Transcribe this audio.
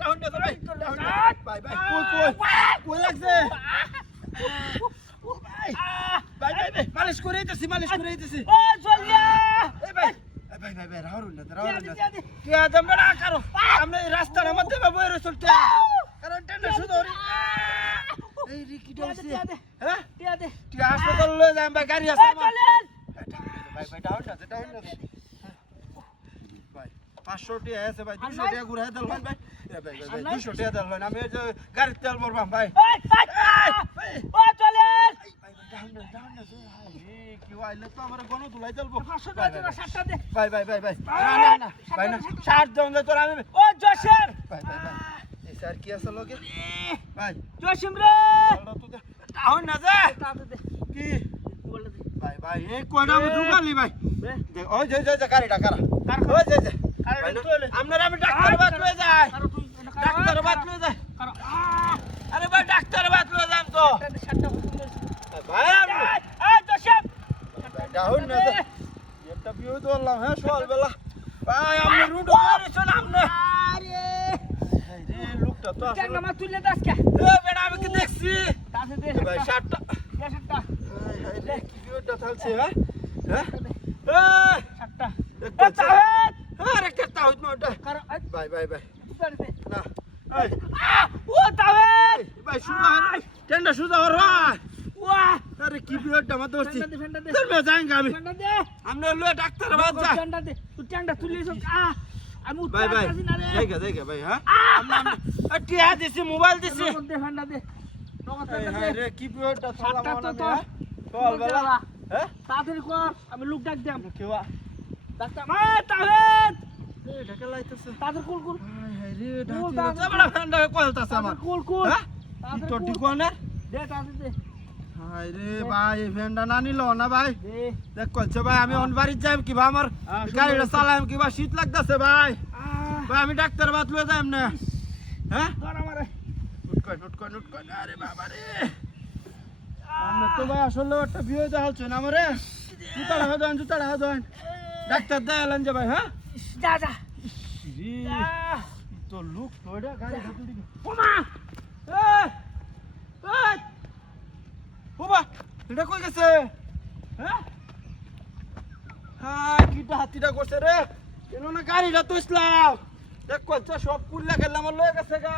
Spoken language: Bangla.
ডাউন না ভাই ভাই ভাই কই লাগছে ভাই ভাই ভাই মালিশ করে দিতেছি ও চলিয়া এই ভাই ভাই ভাই ভাই রাহুল না কি আদম না করো আমরা এই রাস্তার মধ্যে বই রইছ কারণ টেন্ডার শুধু এই রিকি ডাইছে হ্যাঁ টিয়া দে তুই হাসপাতাল লয়ে যাম ভাই গাড়ি আছে আমার ভাই ভাই ডাউন না ভাই 500 টাকা আছে ভাই 200 টাকা ঘুরাই দেন ভাই ভাই ভাই 200 টাকা দেন আমি এই যে গাড়িতে তেল ভরবাম ভাই ও চলেন ডাউন না কি হইলে তো আমার গণ তুলাই চলবো 500 টাকা 60 দে ভাই ভাই ভাই ভাই না ভাই না 60 দাও না তোর আমি ও জসিম ভাই ভাই ভাই এই স্যার কি আছে লগে ভাই জসিম রে ডাউন না যা টাটা দে কি বলে দে ভাই ভাই এই কয়টা আমি ঢুকালি ভাই ওই যে গাড়িটা কারা ওই যে আপনারা আমি ডাক্তার বাত লয়ে যাই ডাক্তার বাত লয়ে যাই আরে ভাই ডাক্তার বাত লয়ে যাম তো ভাই এই জসিম ডাউন না যা একটা ভিউ ধরলাম হ্যাঁ সকালবেলা ভাই আপনি রুট করেছেন আপনি আরে এই লোকটা তো আসলে টাকা মা তুলে দাস কে এ বেটা আমি কি দেখছি টাটা দে ভাই 60টা 60টা কি ভিউটা থাকছে হ্যাঁ হ্যাঁ এই 60টা আরে কেতা হইত না ওটা কার ভাই ভাই ভাই তুলে দে না এই ও তাওয়েল ভাই সুজা টেন্ডা সুজা হর ভাই ওয়া আরে কি ভিউটা মত হচ্ছে ফেন্ডা দে চল মে যাएंगे আমি ফেন্ডা দে আমরা লয়ে ডাক্তার বাদ যা ফেন্ডা দে তুই টাংডা তুলিস আমি ভাই ভাই জায়গা ভাই হ্যাঁ আমরা টিয়া দিছি মোবাইল দিছি দে ফেন্ডা দে নগদ এই ফেন্ডা হায় দে রে কি ভিউটা সালাম সাতটা তো চল বেলা হ্যাঁ তাড়াতাড়ি কর আমি লোক ডাক দিলাম কেওয়া ডাক্তার মা তাওয়েল এই ঢাকা লাইতেছে তাড়াতাড়ি কুল কুল হায় হায় রে কুল ঢাকা বড় ফ্যান্ডা কলতাছে আমার কুল কুল হ্যাঁ তোর ঠিকানা দে তাড়াতাড়ি দে হায় রে ভাই এই ফ্যানটা না নিল না ভাই দে দেখ কইছে ভাই আমি অন বাড়ি যাইম কিবা আমার গাড়িটা চালাইম কিবা শীত লাগতাছে ভাই ভাই আমি ডাক্তার বাত লয়ে যাইম না হ্যাঁ ধর আমারে নুট কই আরে বাবা রে আমরা তো ভাই আসলে একটা ভিউ দেখালছেন আমারে জুতা রাখা দেন ডাক্তার দেখালেন যে ভাই হ্যাঁ যা যা রে তো লুক তোড়া গাড়ি হাতুড়ি ওমা এই এই বাবা এটা কই গেছে হ্যাঁ হ্যাঁ কিটা হাতিটা করছে রে কেন না গাড়িটা তো ইসলাম দেখ কইছে সব পুল্লা খেললাম লয়ে গেছে গা